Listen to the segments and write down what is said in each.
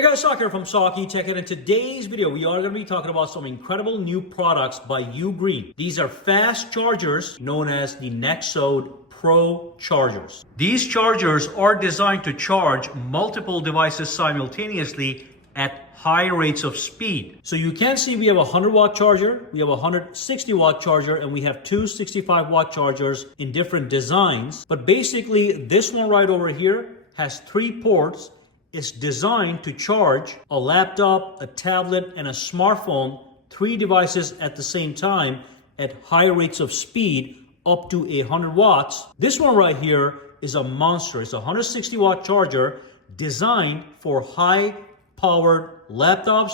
Hey guys, Sak here from sakitech, and in today's video we are going to be talking about some incredible new products by UGREEN. These are fast chargers known as the Nexode Pro chargers. These chargers are designed to charge multiple devices simultaneously at high rates of speed. So you can see we have a 100-watt charger, we have a 160-watt charger, and we have two 65-watt chargers in different designs. But basically this one right over here has 3 ports. It's designed to charge a laptop, a tablet, and a smartphone, 3 devices at the same time at high rates of speed up to 100 watts. This one right here is a monster. It's a 160-watt charger designed for high-powered laptops,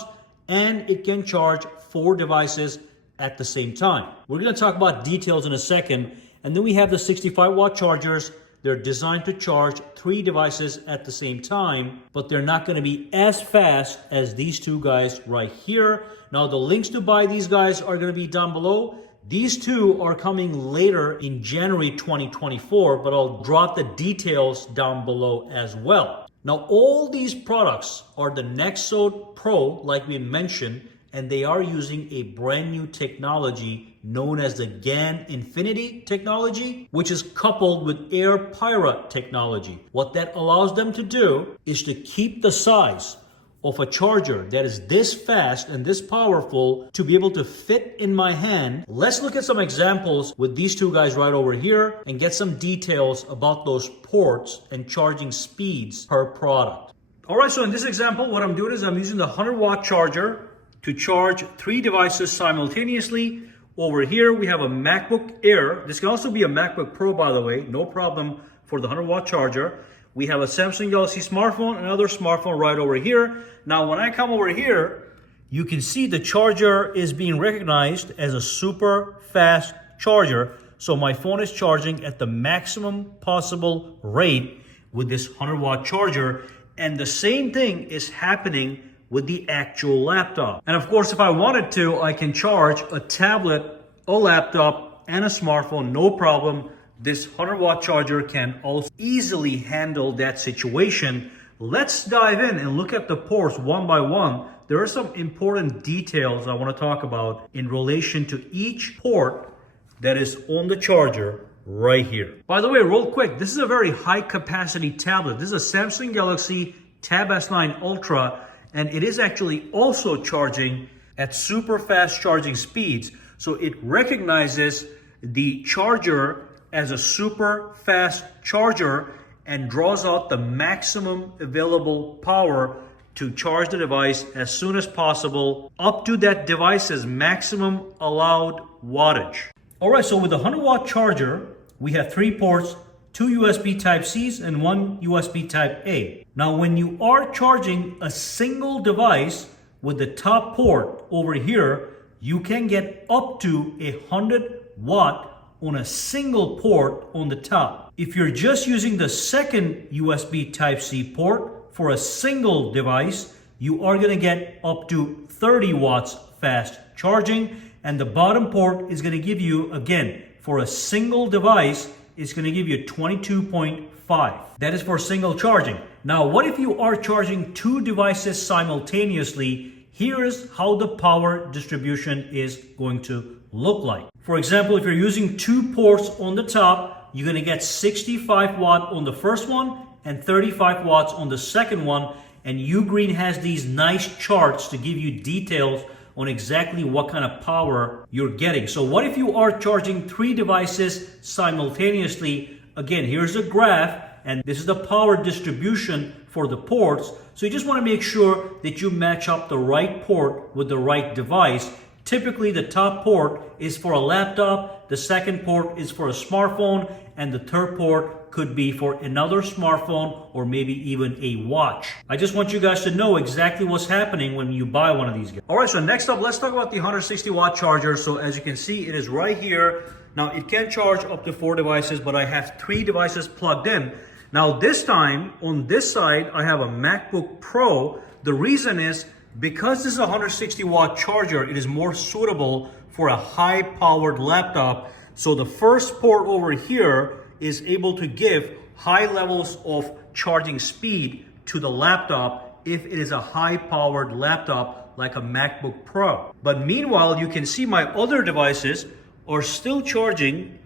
and it can charge 4 devices at the same time. We're going to talk about details in a second. And then we have the 65-watt chargers. They're designed to charge 3 devices at the same time, but they're not going to be as fast as these 2 guys right here. Now, the links to buy these guys are going to be down below. These 2 are coming later in January 2024, but I'll drop the details down below as well. Now, all these products are the Nexode Pro, like we mentioned, and they are using a brand new technology known as the GaN Infinity technology, which is coupled with Air Pyra technology. What that allows them to do is to keep the size of a charger that is this fast and this powerful to be able to fit in my hand. Let's look at some examples with these 2 guys right over here and get some details about those ports and charging speeds per product. All right, so in this example, what I'm doing is I'm using the 100-watt charger to charge 3 devices simultaneously. Over here, we have a MacBook Air. This can also be a MacBook Pro, by the way, no problem for the 100-watt charger. We have a Samsung Galaxy smartphone, another smartphone right over here. Now, when I come over here, you can see the charger is being recognized as a super fast charger. So my phone is charging at the maximum possible rate with this 100-watt charger. And the same thing is happening with the actual laptop. And of course, if I wanted to, I can charge a tablet, a laptop, and a smartphone, no problem. This 100-watt charger can also easily handle that situation. Let's dive in and look at the ports one by one. There are some important details I want to talk about in relation to each port that is on the charger right here. By the way, real quick, this is a very high capacity tablet. This is a Samsung Galaxy Tab S9 Ultra, and it is actually also charging at super fast charging speeds. So it recognizes the charger as a super fast charger and draws out the maximum available power to charge the device as soon as possible up to that device's maximum allowed wattage. All right, so with the 100-watt charger, we have 3 ports, 2 USB Type-Cs and 1 USB Type-A. Now, when you are charging a single device with the top port over here, you can get up to 100 watt on a single port on the top. If you're just using the second USB Type-C port for a single device, you are going to get up to 30 watts fast charging. And the bottom port is going to give you, again, for a single device, it's going to give you 22.5. That is for single charging. Now, what if you are charging 2 devices simultaneously? Here is how the power distribution is going to look like. For example, if you're using 2 ports on the top, you're going to get 65 watt on the first one and 35 watts on the second one. And UGREEN has these nice charts to give you details on exactly what kind of power you're getting. So what if you are charging 3 devices simultaneously? Again, here's a graph, and this is the power distribution for the ports. So you just want to make sure that you match up the right port with the right device. Typically, the top port is for a laptop, the second port is for a smartphone, and the third port could be for another smartphone or maybe even a watch. I just want you guys to know exactly what's happening when you buy one of these guys. All right, so next up, let's talk about the 160-watt charger. So as you can see, it is right here. Now, it can charge up to 4 devices, but I have 3 devices plugged in. Now, this time, on this side, I have a MacBook Pro. The reason is because this is a 160-watt charger, it is more suitable for a high-powered laptop. So the first port over here is able to give high levels of charging speed to the laptop if it is a high-powered laptop like a MacBook Pro. But meanwhile, you can see my other devices are still charging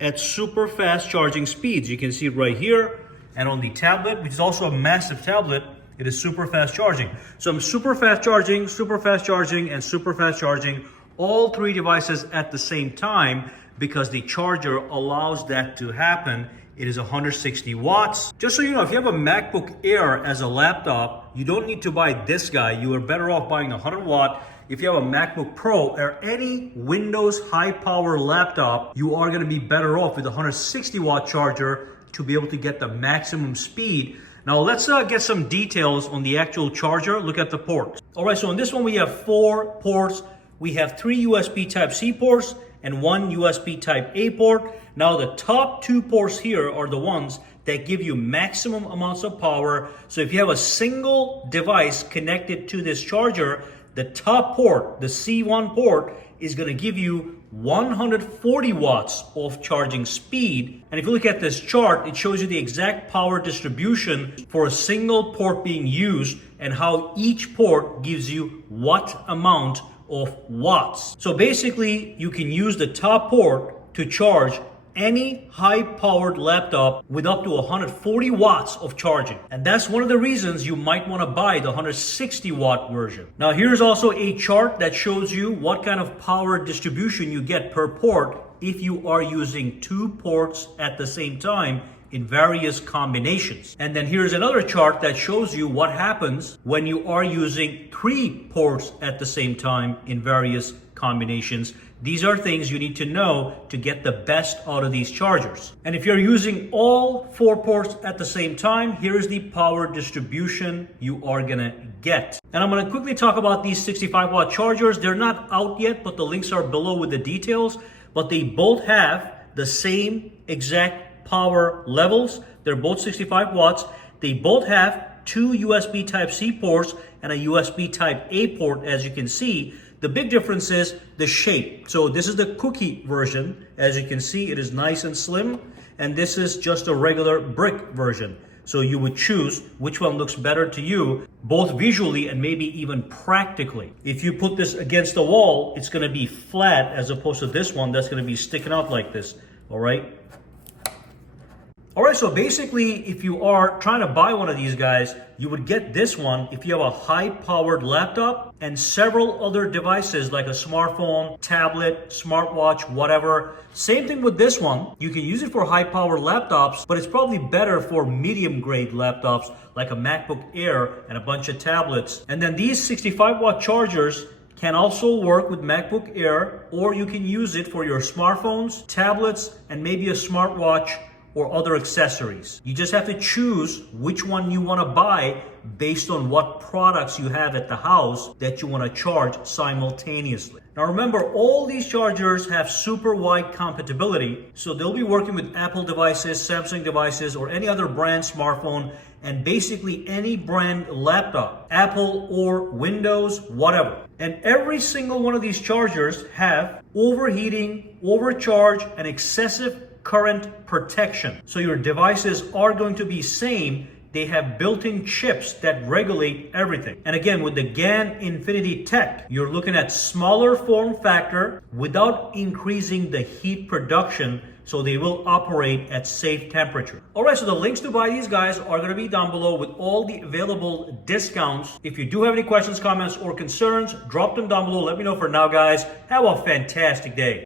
at super fast charging speeds. You can see it right here, and on the tablet, which is also a massive tablet, it is super fast charging. So I'm super fast charging, and super fast charging, all three devices at the same time, because the charger allows that to happen. It is 160 watts. Just so you know, if you have a MacBook Air as a laptop, you don't need to buy this guy. You are better off buying the 100 watt. If you have a MacBook Pro or any Windows high power laptop, you are gonna be better off with a 160 watt charger to be able to get the maximum speed. Now let's get some details on the actual charger. Look at the ports. All right, so on this one we have 4 ports. We have 3 USB Type-C ports and 1 USB Type-A port. Now the top 2 ports here are the ones that give you maximum amounts of power. So if you have a single device connected to this charger, the top port, the C1 port, is gonna give you 140 watts of charging speed. And if you look at this chart, it shows you the exact power distribution for a single port being used and how each port gives you what amount of watts. So basically, you can use the top port to charge any high-powered laptop with up to 140 watts of charging. And that's one of the reasons you might want to buy the 160 watt version. Now here's also a chart that shows you what kind of power distribution you get per port if you are using 2 ports at the same time in various combinations. And then here's another chart that shows you what happens when you are using 3 ports at the same time in various combinations. These are things you need to know to get the best out of these chargers. And if you're using all 4 ports at the same time, here's the power distribution you are gonna get. And I'm gonna quickly talk about these 65 watt chargers. They're not out yet, but the links are below with the details. But they both have the same exact power levels. They're both 65 watts. They both have 2 USB Type-C ports and a USB Type-A port, as you can see. The big difference is the shape. So this is the cookie version. As you can see, it is nice and slim. And this is just a regular brick version. So you would choose which one looks better to you, both visually and maybe even practically. If you put this against the wall, it's gonna be flat as opposed to this one that's gonna be sticking out like this, all right? All right, so basically, if you are trying to buy one of these guys, you would get this one if you have a high-powered laptop and several other devices like a smartphone, tablet, smartwatch, whatever. Same thing with this one. You can use it for high-powered laptops, but it's probably better for medium-grade laptops like a MacBook Air and a bunch of tablets. And then these 65-watt chargers can also work with MacBook Air, or you can use it for your smartphones, tablets, and maybe a smartwatch or other accessories. You just have to choose which one you want to buy based on what products you have at the house that you want to charge simultaneously. Now remember, all these chargers have super wide compatibility, so they'll be working with Apple devices, Samsung devices, or any other brand smartphone, and basically any brand laptop, Apple or Windows, whatever. And every single one of these chargers have overheating, overcharge, and excessive current protection. So your devices are going to be same. They have built-in chips that regulate everything. And again, with the GAN Infinity Tech, you're looking at smaller form factor without increasing the heat production, so they will operate at safe temperature. All right, so the links to buy these guys are gonna be down below with all the available discounts. If you do have any questions, comments, or concerns, drop them down below. Let me know. For now, guys, have a fantastic day.